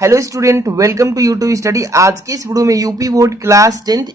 Hello student, welcome to YouTube study. आज की इस वीडियो में UP board class 10th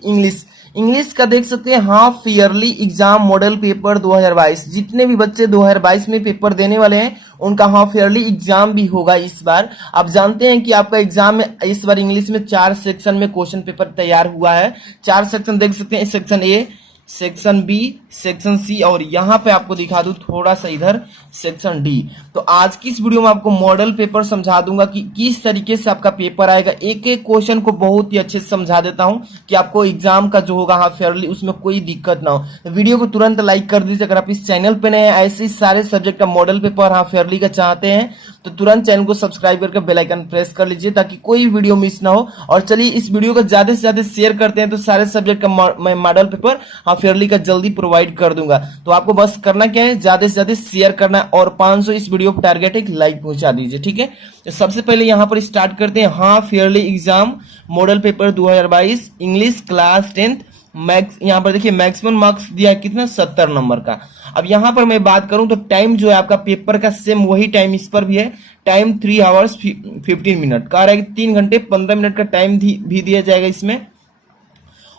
English का देख सकते हैं half yearly exam model paper 2022। जितने भी बच्चे 2022 में पेपर देने वाले हैं उनका हाफ ईयरली एग्जाम भी होगा इस बार। आप जानते हैं कि आपका एग्जाम में इस बार इंग्लिश में 4 सेक्शन में क्वेश्चन पेपर तैयार हुआ है। 4 सेक्शन देख सकते हैं, section A, section B, section C और यहाँ पे आपको दिखा दूं थोड़ा सा इधर सेक्शन डी। तो आज की इस वीडियो में आपको मॉडल पेपर समझा दूंगा कि किस तरीके से आपका पेपर आएगा। एक एक क्वेश्चन को बहुत ही अच्छे से समझा देता हूं कि आपको एग्जाम का जो होगा हाफ ईयरली उसमें कोई दिक्कत ना हो। तो वीडियो को तुरंत लाइक कर दीजिए। अगर आप इस चैनल पे नए हैं, ऐसे ही सारे सब्जेक्ट का मॉडल पेपर हाफ ईयरली का चाहते हैं तो तुरंत चैनल को सब्सक्राइब करके बेल आइकन प्रेस कर लीजिए ताकि कोई वीडियो मिस ना हो। और चलिए इस वीडियो को ज्यादा से ज्यादा शेयर करते हैं तो सारे सब्जेक्ट का मैं मॉडल पेपर हाफ ईयरली का जल्दी प्रोवाइड कर दूंगा। तो आपको बस करना क्या है, ज्यादा से ज्यादा शेयर करना है और 500 इस वीडियो पर टारगेट एक लाइक पहुंचा दीजिए, ठीक है। तो सबसे पहले यहां पर स्टार्ट करते हैं half yearly exam model paper 2022 English class 10th max. यहाँ पर देखिए मैक्सिमम मार्क्स दिया है कितना, 70 नंबर का। अब यहाँ पर मैं बात करूं तो टाइम जो है आपका पेपर का सेम वही टाइम इस पर भी है। टाइम 3 आवर्स 15 मिनट कह रहा है कि 3 घंटे 15 मिनट का टाइम भी दिया जाएगा इसमें।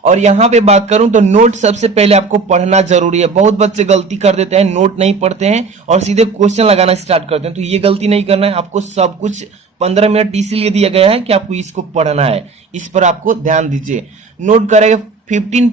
और यहाँ पे बात करूं तो नोट सबसे पहले आपको पढ़ना जरूरी है। बहुत बच्चे गलती कर देते हैं, नोट नहीं पढ़ते हैं और सीधे क्वेश्चन लगाना स्टार्ट करते हैं। तो ये गलती नहीं करना है आपको। सब कुछ 15 मिनट इसीलिए दिया गया है कि आपको इसको पढ़ना है, इस पर आपको ध्यान दीजिए। नोट करेंगे 15,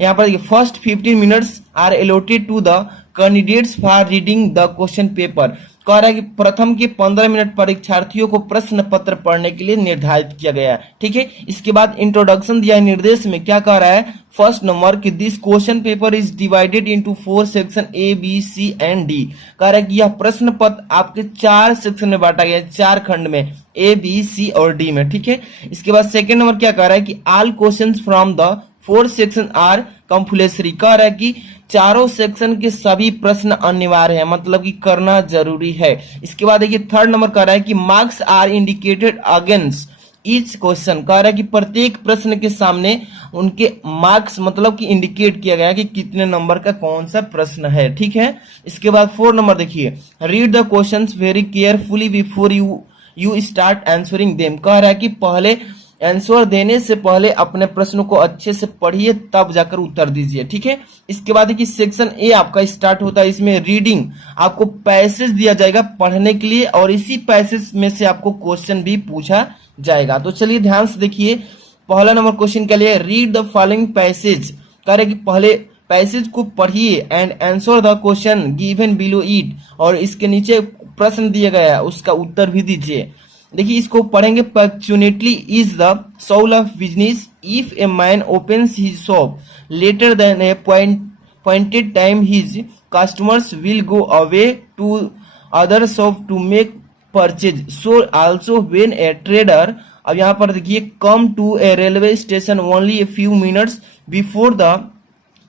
यहाँ पर first 15 minutes are allotted to the candidates for reading the question paper. कह रहा है कि प्रथम के 15 मिनट परीक्षार्थियों को प्रश्न पत्र पढ़ने के लिए निर्धारित किया गया है, ठीक है। इसके बाद इंट्रोडक्शन दिया है निर्देश में। क्या कह रहा है, फर्स्ट नंबर कि this question paper is divided into 4 section A B C and D. कह रहा है कि यह प्रश्न पत्र आपके 4 सेक्शन में बांटा गया है, 4 खंड में, ए बी सी और डी में, ठीक है। इसके बाद सेकेंड नंबर क्या कह रहा है कि all question from the 4 section are compulsory. कह रहा है कि चारों सेक्शन के सभी प्रश्न अनिवार्य है, मतलब कि करना जरूरी है। इसके बाद देखिए थर्ड नंबर कह रहा है कि marks are indicated against each question. कह रहा है कि प्रत्येक प्रश्न के सामने उनके मार्क्स मतलब कि इंडिकेट किया गया है कि कितने नंबर का कौन सा प्रश्न है, ठीक है। इसके बाद 4 नंबर देखिए, read the questions very carefully before you start answering them. कह रहा है कि पहले आंसर देने से पहले अपने प्रश्नों को अच्छे से पढ़िए तब जाकर उत्तर दीजिए, ठीक है। इसके बाद देखिए सेक्शन ए आपका स्टार्ट होता है। इसमें रीडिंग आपको पैसेज दिया जाएगा पढ़ने के लिए और इसी पैसेज में से आपको क्वेश्चन भी पूछा जाएगा। तो चलिए ध्यान से देखिए, पहला नंबर क्वेश्चन के लिए रीड द फॉलोइंग पैसेज। कह रहे कि पहले पैसेज को पढ़िए and answer the question given below it. और इसके नीचे प्रश्न दिया गया है उसका उत्तर भी दीजिए। देखिए इसको पढ़ेंगे, punctuality is the soul of business. If a man opens his shop later then a pointed time his customers will go away to other shop to make purchase. So also when a trader, अब यहाँ पर देखिए, come to a railway station only a few minutes before the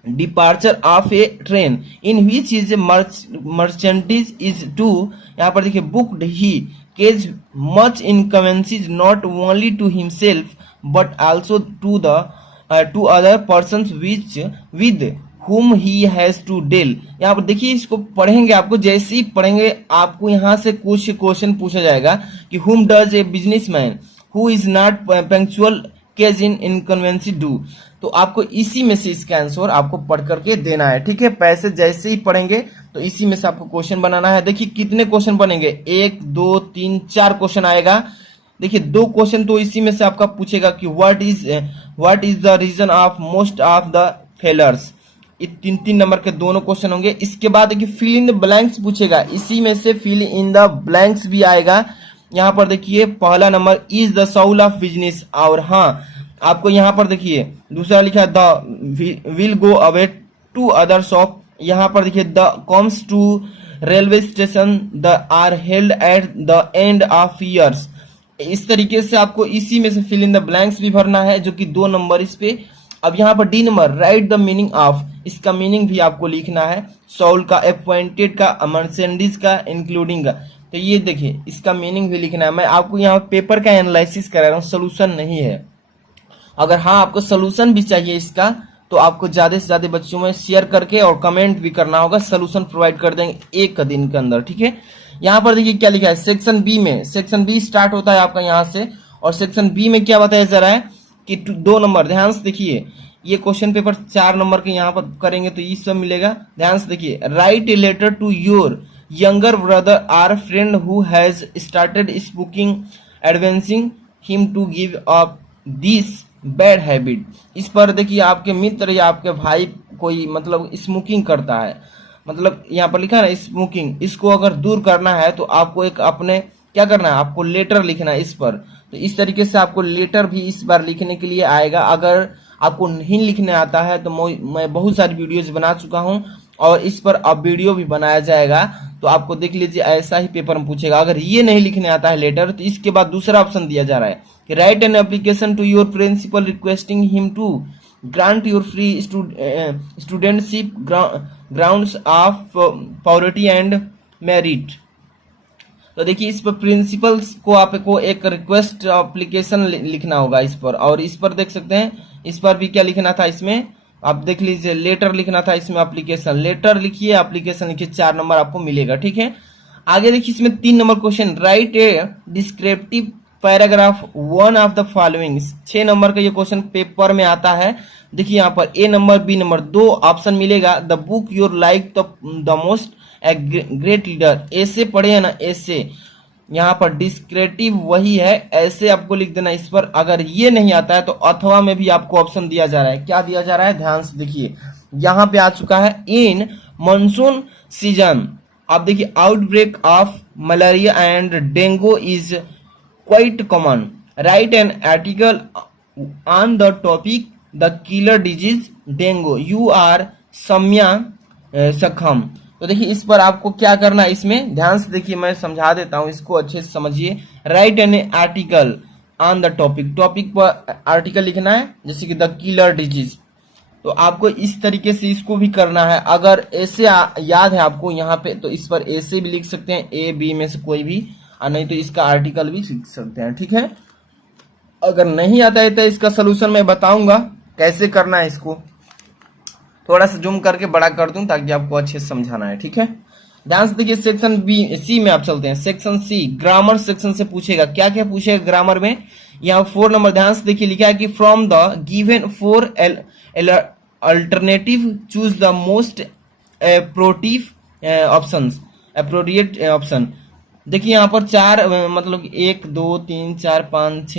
departure of a train in which is merchandise is to, यहाँ पर देखिए booked he cause much inconvenience not only to himself but also to other persons with whom he has to deal। यहाँ पर देखिए इसको पढ़ेंगे, आपको जैसे ही पढ़ेंगे आपको यहाँ से कुछ क्वेश्चन पूछा जाएगा कि whom does a businessman who is not punctual cause in inconvenience do। तो आपको इसी में से इसका आंसर आपको पढ़ करके देना है, ठीक है। पैसे जैसे ही पढ़ेंगे तो इसी में से आपको क्वेश्चन बनाना है। देखिए कितने क्वेश्चन बनेंगे, 1 2 3 4 क्वेश्चन आएगा। देखिए 2 क्वेश्चन तो इसी में से आपका पूछेगा कि what is the reason of most of the failures. ये 3 नंबर के दोनों क्वेश्चन होंगे। इसके बाद देखिए फिल इन द ब्लैंक्स पूछेगा, इसी में से फिल इन द ब्लैंक्स भी आएगा। यहाँ पर देखिए पहला number is the soul of business, और हाँ आपको यहाँ पर देखिए दूसरा लिखा they will go away to other shop. यहाँ पर देखिए they comes to railway station, they are held at the end of years. इस तरीके से आपको इसी में से फिल इन द ब्लैंक्स भी भरना है, जो कि 2 नंबर इस पे। अब यहाँ पर D number right the meaning of, इसका मीनिंग भी आपको लिखना है। सोल का, अपॉइंटेड का, मर्चेंडीज का, इंक्लूडिंग का। तो ये देखिए इसका मीनिंग भी लिखना है। मैं आपको यहाँ पेपर का एनालिसिस करा रहा हूँ, सोल्यूशन नहीं है। अगर हाँ आपको सोल्यूशन भी चाहिए इसका तो आपको ज्यादा से ज्यादा बच्चों में शेयर करके और कमेंट भी करना होगा, सोल्यूशन प्रोवाइड कर देंगे 1 दिन के अंदर, ठीक है। यहाँ पर देखिए क्या लिखा है सेक्शन बी में, सेक्शन बी स्टार्ट होता है आपका यहाँ से, और सेक्शन बी में क्या बताया जा रहा है कि 2 नंबर, ध्यान से देखिए, ये क्वेश्चन पेपर 4 नंबर के यहाँ पर करेंगे तो ये सब मिलेगा। ध्यान से देखिए, write a letter to your younger brother or friend who has started smoking advising him to give up this bad habit. इस पर देखिए आपके मित्र या आपके भाई कोई मतलब स्मोकिंग करता है, मतलब यहाँ पर लिखा है ना स्मोकिंग, इसको अगर दूर करना है तो आपको एक अपने क्या करना है, आपको लेटर लिखना है इस पर। तो इस तरीके से आपको लेटर भी इस बार लिखने के लिए आएगा। अगर आपको नहीं लिखने आता है तो मैं बहुत सारी वीडियोज बना चुका हूँ और इस पर अब वीडियो भी बनाया जाएगा, तो आपको देख लीजिए, ऐसा ही पेपर में पूछेगा। अगर ये नहीं लिखने आता है लेटर, तो इसके बाद दूसरा ऑप्शन दिया जा रहा है कि write an application to your principal requesting him to grant your free studentship grounds of poverty and merit. तो देखिए इस पर प्रिंसिपल्स को आपको एक रिक्वेस्ट एप्लीकेशन लिखना होगा इस पर, और इस पर देख सकते हैं इस पर भी क्या लिखना था, इसमें आप देख लीजिए लेटर लिखना था, इसमें एप्लीकेशन, लेटर लिखिए एप्लीकेशन लिखिए, 4 नंबर आपको मिलेगा। ठीक है, आगे देखिए इसमें 3 number question, write A descriptive paragraph one of the following. 6 number का ये क्वेश्चन पेपर में आता है। देखिए यहाँ पर A number B number 2 option मिलेगा। The book your like the most a great leader, ऐसे पढ़े है ना, ऐसे यहाँ पर डिस्क्रिप्टिव वही है, ऐसे आपको लिख देना इस पर। अगर ये नहीं आता है तो अथवा में भी आपको ऑप्शन दिया जा रहा है। क्या दिया जा रहा है, ध्यान से देखिए, यहाँ पे आ चुका है इन मानसून सीजन। आप देखिए outbreak of malaria and dengue is quite common, write an article on the topic the killer disease dengue, you are सम्या सखम। तो देखिए इस पर आपको क्या करना है, इसमें ध्यान से देखिए, मैं समझा देता हूं, इसको अच्छे से समझिए। Right an article on the topic, topic पर आर्टिकल लिखना है, जैसे कि द किलर डिजीज। तो आपको इस तरीके से इसको भी करना है। अगर ऐसे याद है आपको यहाँ पे, तो इस पर ऐसे भी लिख सकते हैं, ए बी में से कोई भी, और नहीं तो इसका आर्टिकल भी लिख सकते हैं। ठीक है, अगर नहीं आता है तो इसका सोल्यूशन मैं बताऊंगा कैसे करना है। इसको थोड़ा सा जूम करके बड़ा कर दूं ताकि आपको अच्छे से समझाना है। ठीक है, ध्यान से देखिए, सेक्शन बी सी में आप चलते हैं। सेक्शन सी ग्रामर सेक्शन से पूछेगा, क्या क्या पूछेगा ग्रामर में। यहाँ 4 नंबर, ध्यान से देखिए, लिखा है कि from the given 4 alternative choose the most appropriate option. देखिए यहाँ पर 4 मतलब 1 2 3 4 5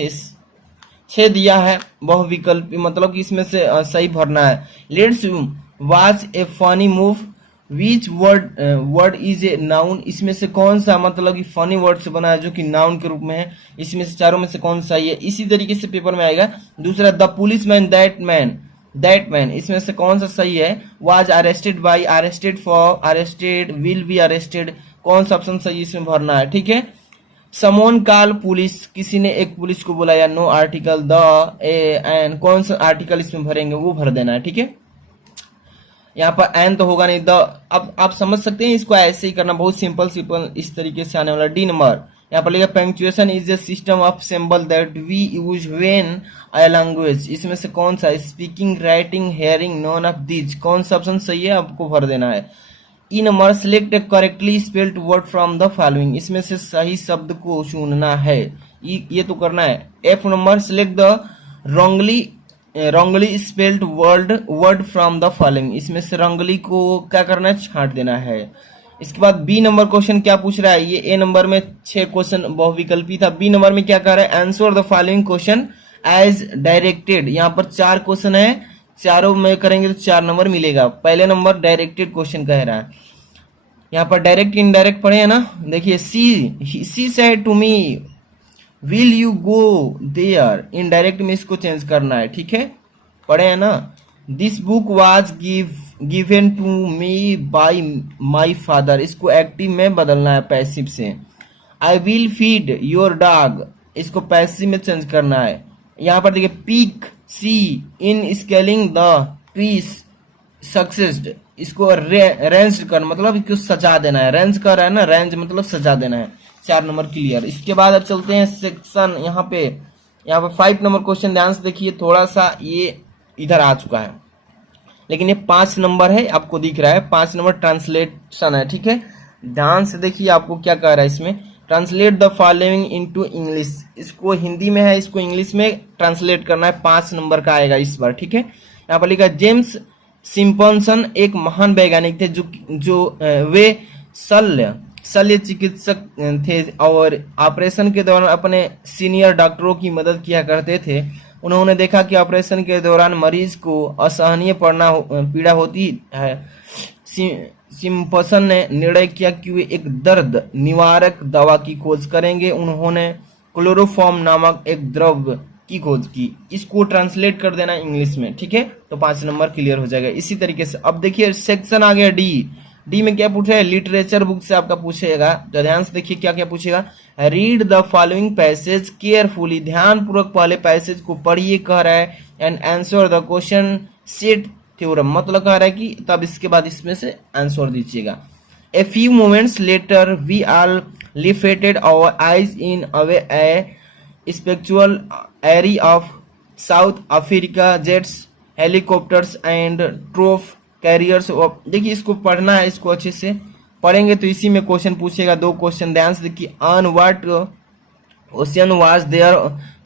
6 दिया है बहुविकल्पी, मतलब कि इसमें से सही भरना है। Let's watch A funny move, which word is a noun, इसमें से कौन सा मतलब कि फनी वर्ड से बना है जो कि नाउन के रूप में है, इसमें से चारों में से कौन सा है। इसी तरीके से पेपर में आएगा। दूसरा, the police man that man, इसमें से कौन सा सही है। Was arrested by, arrested for, arrested, will be arrested, कौन सा ऑप्शन सही इसमें भरना है। ठीक है, समोन कॉल पुलिस, किसी ने एक पुलिस को बुलाया। नो आर्टिकल, द एन, कौन सा आर्टिकल इसमें भरेंगे वो भर देना है। ठीक है, यहाँ पर एन तो होगा नहीं, द। अब आप समझ सकते हैं, इसको ऐसे ही करना, बहुत सिंपल इस तरीके से आने वाला। डी नंबर, यहाँ पर लिखा punctuation is a system of symbol that we use when a language, इसमें से कौन सा, speaking, writing, hearing, none of these, कौन सा ऑप्शन सही है आपको भर देना है। E number, select a correctly spelled word from the following, इसमें से सही शब्द को चुनना है, ये तो करना है। F number, select the wrongly spelled word from the following, इसमें से रंगली को क्या करना है, छांट देना है। इसके बाद बी नंबर क्वेश्चन क्या पूछ रहा है, ये ए नंबर में 6 क्वेश्चन बहुविकल्पी था, बी नंबर में क्या कर रहा है, answer the following question as directed. यहाँ पर 4 क्वेश्चन है, चारों में करेंगे तो 4 नंबर मिलेगा। पहले नंबर डायरेक्टेड क्वेश्चन कह रहा है, यहाँ पर डायरेक्ट इनडायरेक्ट पढ़े है ना। देखिए she said to me will you go there, indirect में इसको चेंज करना है। ठीक है, पढ़े है ना। This book was given to me by my father, इसको एक्टिव में बदलना है पैसिव से। I will feed your dog, इसको पैसिव में चेंज करना है। यहाँ पर देखिए pick see in scaling the trees succeeded, इसको रेंज कर मतलब इसको सजा देना है। रेंज कर रहा है ना, रेंज मतलब सजा देना है। 4 नंबर क्लियर। इसके बाद अब चलते हैं सेक्शन, यहाँ पे 5 नंबर क्वेश्चन, ध्यान से देखिए, थोड़ा सा ये इधर आ चुका है, लेकिन ये 5 नंबर है, आपको दिख रहा है 5 नंबर ट्रांसलेशन है। ठीक है, ध्यान से देखिए आपको क्या कह रहा है इसमें, translate the following into English. इसको हिंदी में है, इसको इंग्लिश में ट्रांसलेट करना है। 5 नंबर का आएगा इस बार, ठीक है। यहाँ पर लिखा जेम्स सिम्पसन एक महान वैज्ञानिक थे वे शल्य शल्य चिकित्सक थे और ऑपरेशन के दौरान अपने सीनियर डॉक्टरों की मदद किया करते थे। उन्होंने देखा कि ऑपरेशन के दौरान मरीज को असहनीय पीड़ा होती है। सिम्पसन ने निर्णय किया कि वे एक दर्द निवारक दवा की खोज करेंगे। उन्होंने क्लोरोफॉर्म नामक एक द्रव्य की खोज की। इसको ट्रांसलेट कर देना इंग्लिश में, ठीक है। तो 5 नंबर क्लियर हो जाएगा। इसी तरीके से अब देखिए सेक्शन आ गया डी में क्या पूछा है, लिटरेचर बुक से आपका पूछेगा। तो ध्यान से देखिए क्या क्या पूछेगा, read the following passage carefully, ध्यान पूर्वक पहले पैसेज को पढ़िए कह रहा है, and answer the question set theorem, मतलब कह रहा है कि तब इसके बाद इसमें से आंसर दीजिएगा। A few moments later we all lifted our eyes in awe a spectacular array of South Africa jets helicopters and troop carriers. देखिए इसको पढ़ना है, इसको अच्छे से पढ़ेंगे तो इसी में क्वेश्चन पूछेगा। 2 क्वेश्चन ध्यान से देखिए, on what ocean was there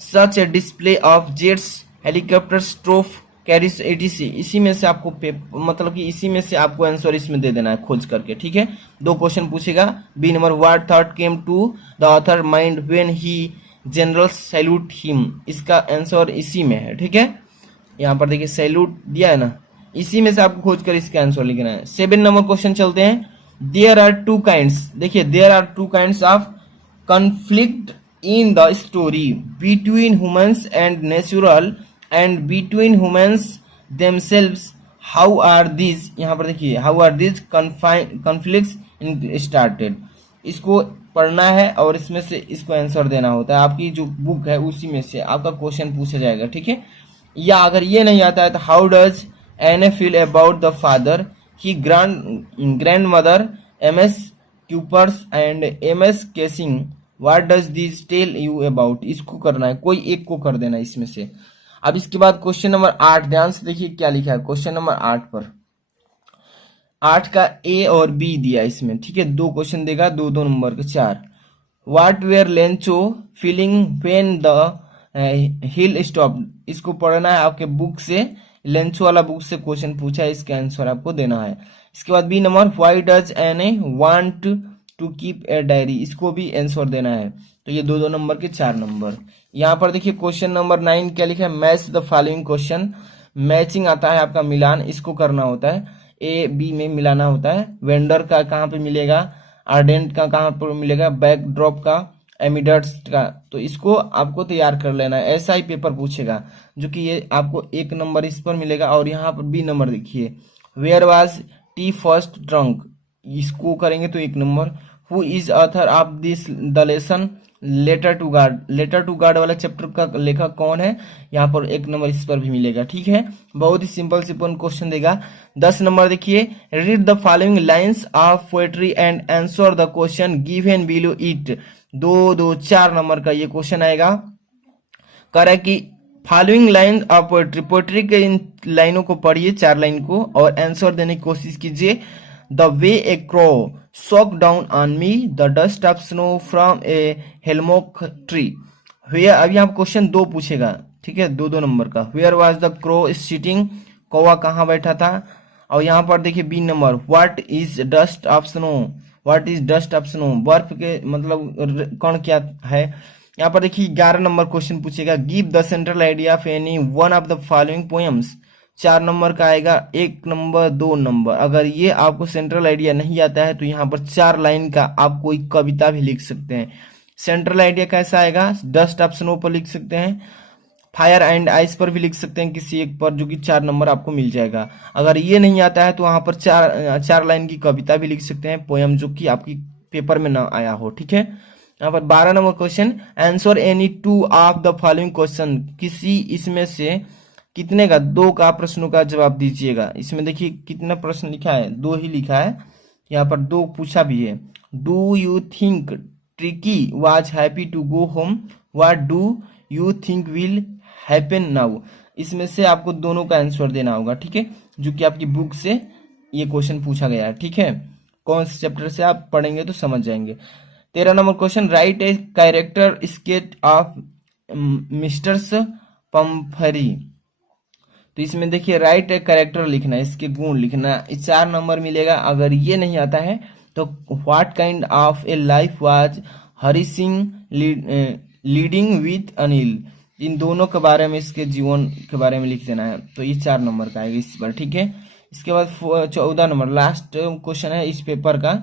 such a display of jets helicopters troop carriers etc. इसी में से आपको मतलब कि इसी में से आपको आंसर इसमें दे देना है खोज करके, ठीक है। 2 क्वेश्चन पूछेगा। B number, what thought came to the author mind when he general salute him, इसका आंसर इसी में है, ठीक है। यहाँ पर देखिए सैल्यूट दिया है ना, इसी में से आपको खोज कर इसका आंसर लिखना है। 7 नंबर क्वेश्चन चलते हैं। देयर आर 2 काइंड्स, देखिए there are 2 kinds of conflict in the story between humans and natural and between humans themselves, how are these, यहाँ पर देखिए how are these conflicts in started. इसको पढ़ना है और इसमें से इसको आंसर देना होता है। आपकी जो बुक है उसी में से आपका क्वेश्चन पूछा जाएगा, ठीक है। या अगर ये नहीं आता है तो how does Ann feel about the father he grandmother MS. Coopers and MS. Casing, what does this tell you about, इसको करना है, कोई एक को कर देना इसमें से। अब इसके बाद क्वेश्चन नंबर 8, ध्यान से देखिए क्या लिखा है क्वेश्चन नंबर 8 पर। 8 का ए और बी दिया इसमें, ठीक है। 2 क्वेश्चन देगा, 2-2 नंबर के 4। What were Lencho feeling when the hail stop, इसको पढ़ना है आपके बुक से, लेंचो वाला बुक से क्वेश्चन पूछा है, इसका आंसर आपको देना है। इसके बाद B number, why does Anne want to keep a diary, इसको भी आंसर देना है। तो ये 2-2 नंबर के 4 नंबर। यहाँ पर देखिए क्वेश्चन नंबर 9 क्या लिखा है, match the following question, matching आता है आपका मिलान, इसको करना होता है, ए बी में मिलाना होता है। वेंडर का कहाँ पे मिलेगा, आर्डेंट का कहाँ पर मिलेगा, बैकड्रॉप का, एमिडर्स का, तो इसको आपको तैयार कर लेना है। ऐसा ही पेपर पूछेगा जो कि ये आपको 1 नंबर इस पर मिलेगा। और यहाँ पर बी नंबर देखिए, where was tea first drunk, इसको करेंगे तो 1 number. Who is author of this the lesson letter to God, letter to God वाला चैप्टर का लेखक कौन है, यहाँ पर 1 नंबर इस पर भी मिलेगा, ठीक है। बहुत ही सिंपल क्वेश्चन देगा। 10 नंबर देखिए, read the following lines of poetry and answer the question given below it. 2-2 4 number का ये क्वेश्चन आएगा। कह रहा है कि following line of poetry, poetry के इन लाइनों को पढ़िए, 4 लाइन को, और आंसर देने की कोशिश कीजिए। The way a crow shook down on me the dust of snow from a हेलमोक ट्री। वेयर, अब यहाँ क्वेश्चन 2 पूछेगा, ठीक है, 2-2 नंबर का। Where was the crow sitting, कौवा कहाँ बैठा था। और यहाँ पर देखिए B number, what is dust of snow, what is dust of snow, बर्फ के मतलब कण क्या है। यहाँ पर देखिए 11 नंबर क्वेश्चन पूछेगा, give the central idea of any one of the following poems. 4 number का आएगा, 1 नंबर 2 नंबर। अगर ये आपको सेंट्रल आइडिया नहीं आता है तो यहाँ पर 4 लाइन का आप कोई कविता भी लिख सकते हैं। सेंट्रल आइडिया कैसा आएगा, डस्ट ऑफ स्नो पर लिख सकते हैं, फायर एंड आइस पर भी लिख सकते हैं, किसी एक पर, जो कि 4 नंबर आपको मिल जाएगा। अगर ये नहीं आता है तो वहां पर 4 लाइन की कविता भी लिख सकते हैं, पोयम, जो कि आपकी पेपर में ना आया हो, ठीक है। यहाँ पर 12 number question, answer any 2 of the following question, किसी इसमें से कितने का, 2 का प्रश्नों का जवाब दीजिएगा। इसमें देखिए कितना प्रश्न लिखा है, 2 ही लिखा है, यहाँ पर 2 पूछा भी है। Do you think Tricky was happy to go home, what do you think will happen now, इसमें से आपको दोनों का आंसर देना होगा, ठीक है, जो कि आपकी बुक से ये क्वेश्चन पूछा गया है, ठीक है। कौन से चैप्टर से आप पढ़ेंगे तो समझ जाएंगे। 13 number question, write a character sketch of Mrs Pumphrey. तो इसमें देखिए राइट ए कैरेक्टर लिखना है, इसके गुण लिखना, 4 नंबर मिलेगा। अगर ये नहीं आता है तो what kind of a life was Hari Singh leading with Anil, इन दोनों के बारे में, इसके जीवन के बारे में लिख देना है। तो ये 4 नंबर का आएगा इस बार, ठीक है। इसके बाद 14 नंबर लास्ट क्वेश्चन है इस पेपर का,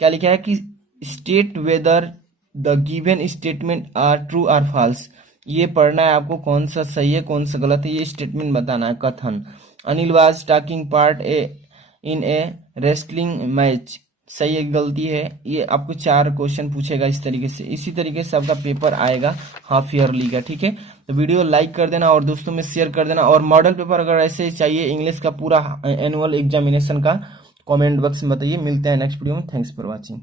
क्या लिखा है कि state whether the given statement are true or false. ये पढ़ना है आपको, कौन सा सही है कौन सा गलत है, ये स्टेटमेंट बताना है। कथन, Anil was taking part in A wrestling match, सही है गलती है। ये आपको 4 क्वेश्चन पूछेगा इस तरीके से, इसी तरीके से आपका पेपर आएगा हाफ ईयरली का, ठीक है। तो वीडियो लाइक कर देना और दोस्तों में शेयर कर देना, और मॉडल पेपर अगर ऐसे चाहिए इंग्लिश का पूरा एनुअल एग्जामिनेशन का, कमेंट बॉक्स में बताइए। मिलते हैं नेक्स्ट वीडियो में, थैंक्स फॉर वॉचिंग।